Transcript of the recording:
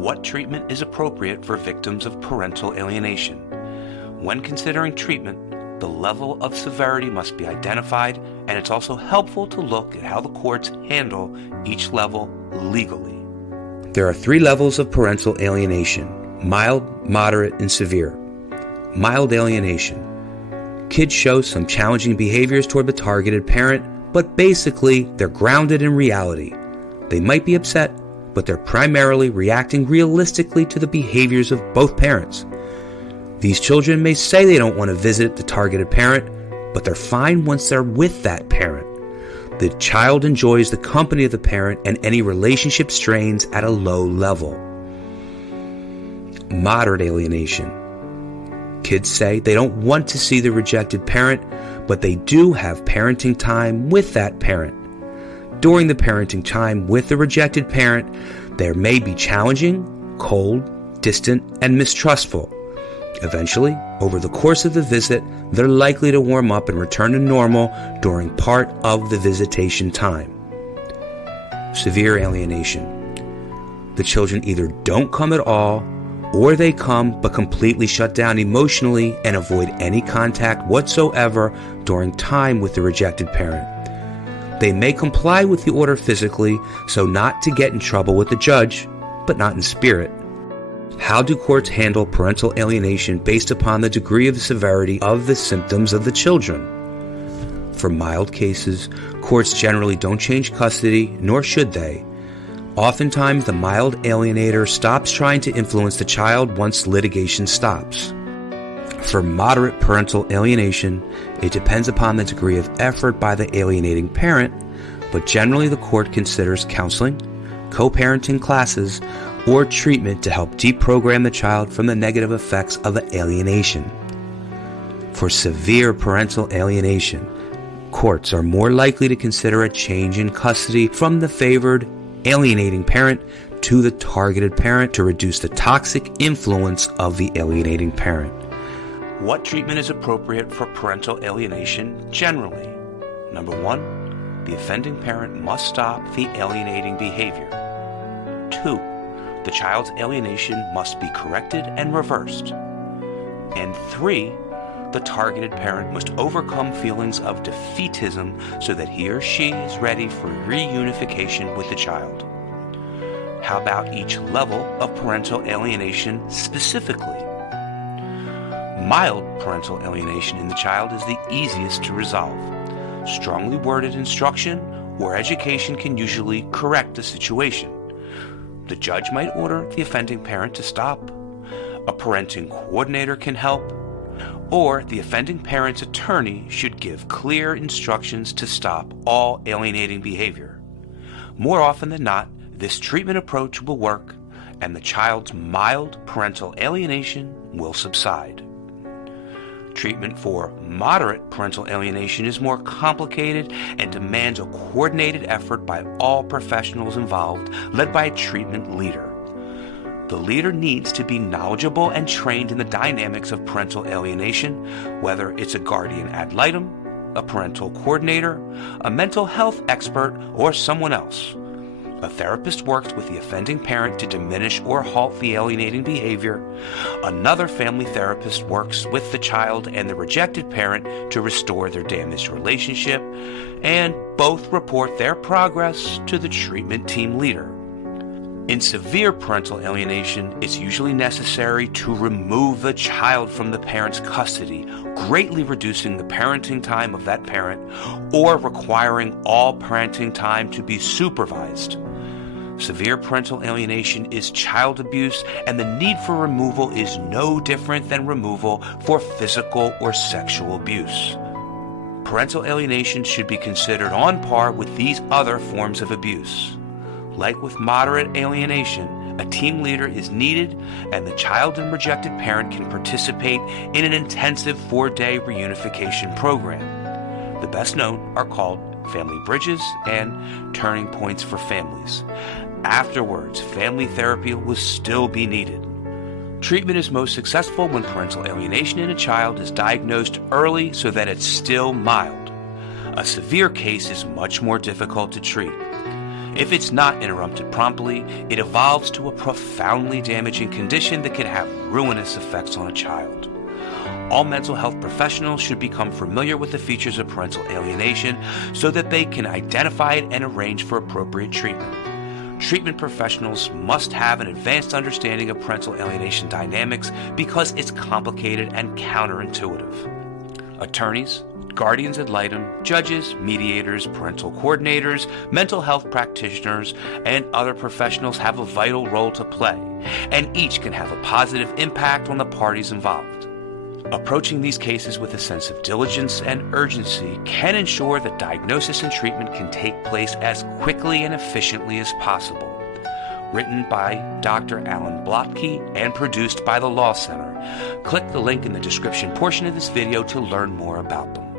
What treatment is appropriate for victims of parental alienation? When considering treatment, the level of severity must be identified, and it's also helpful to look at how the courts handle each level legally. There are 3 levels of parental alienation: mild, moderate, and severe. Mild alienation. Kids show some challenging behaviors toward the targeted parent, but basically they're grounded in reality. They might be upset, but they're primarily reacting realistically to the behaviors of both parents. These children may say they don't want to visit the targeted parent, but they're fine once they're with that parent. The child enjoys the company of the parent, and any relationship strains at a low level. Moderate alienation. Kids say they don't want to see the rejected parent, but they do have parenting time with that parent. During the parenting time with the rejected parent, there may be challenging, cold, distant, and mistrustful. Eventually, over the course of the visit, they're likely to warm up and return to normal during part of the visitation time. Severe alienation. The children either don't come at all, or they come but completely shut down emotionally and avoid any contact whatsoever during time with the rejected parent. They may comply with the order physically, so not to get in trouble with the judge, but not in spirit. How do courts handle parental alienation based upon the degree of severity of the symptoms of the children? For mild cases, courts generally don't change custody, nor should they. Oftentimes, the mild alienator stops trying to influence the child once litigation stops. For moderate parental alienation, it depends upon the degree of effort by the alienating parent, but generally the court considers counseling, co-parenting classes, or treatment to help deprogram the child from the negative effects of the alienation. For severe parental alienation, courts are more likely to consider a change in custody from the favored alienating parent to the targeted parent to reduce the toxic influence of the alienating parent. What treatment is appropriate for parental alienation generally? Number 1, the offending parent must stop the alienating behavior. 2, the child's alienation must be corrected and reversed. And 3, the targeted parent must overcome feelings of defeatism so that he or she is ready for reunification with the child. How about each level of parental alienation specifically? Mild parental alienation in the child is the easiest to resolve. Strongly worded instruction or education can usually correct the situation. The judge might order the offending parent to stop. A parenting coordinator can help, or the offending parent's attorney should give clear instructions to stop all alienating behavior. More often than not, this treatment approach will work, and the child's mild parental alienation will subside. Treatment for moderate parental alienation is more complicated and demands a coordinated effort by all professionals involved, led by a treatment leader. The leader needs to be knowledgeable and trained in the dynamics of parental alienation, whether it's a guardian ad litem, a parental coordinator, a mental health expert, or someone else. A therapist works with the offending parent to diminish or halt the alienating behavior. Another family therapist works with the child and the rejected parent to restore their damaged relationship, and both report their progress to the treatment team leader. In severe parental alienation, it's usually necessary to remove the child from the parent's custody, greatly reducing the parenting time of that parent, or requiring all parenting time to be supervised. Severe parental alienation is child abuse, and the need for removal is no different than removal for physical or sexual abuse. Parental alienation should be considered on par with these other forms of abuse. Like with moderate alienation, a team leader is needed, and the child and rejected parent can participate in an intensive 4-day reunification program. The best known are called Family Bridges and Turning Points for Families. Afterwards, family therapy will still be needed. Treatment is most successful when parental alienation in a child is diagnosed early so that it's still mild. A severe case is much more difficult to treat. If it's not interrupted promptly, it evolves to a profoundly damaging condition that can have ruinous effects on a child. All mental health professionals should become familiar with the features of parental alienation so that they can identify it and arrange for appropriate treatment. Treatment professionals must have an advanced understanding of parental alienation dynamics because it's complicated and counterintuitive. Attorneys, guardians ad litem, judges, mediators, parental coordinators, mental health practitioners, and other professionals have a vital role to play, and each can have a positive impact on the parties involved. Approaching these cases with a sense of diligence and urgency can ensure that diagnosis and treatment can take place as quickly and efficiently as possible. Written by Dr. Alan Blotcky and produced by the Law Center. Click the link in the description portion of this video to learn more about them.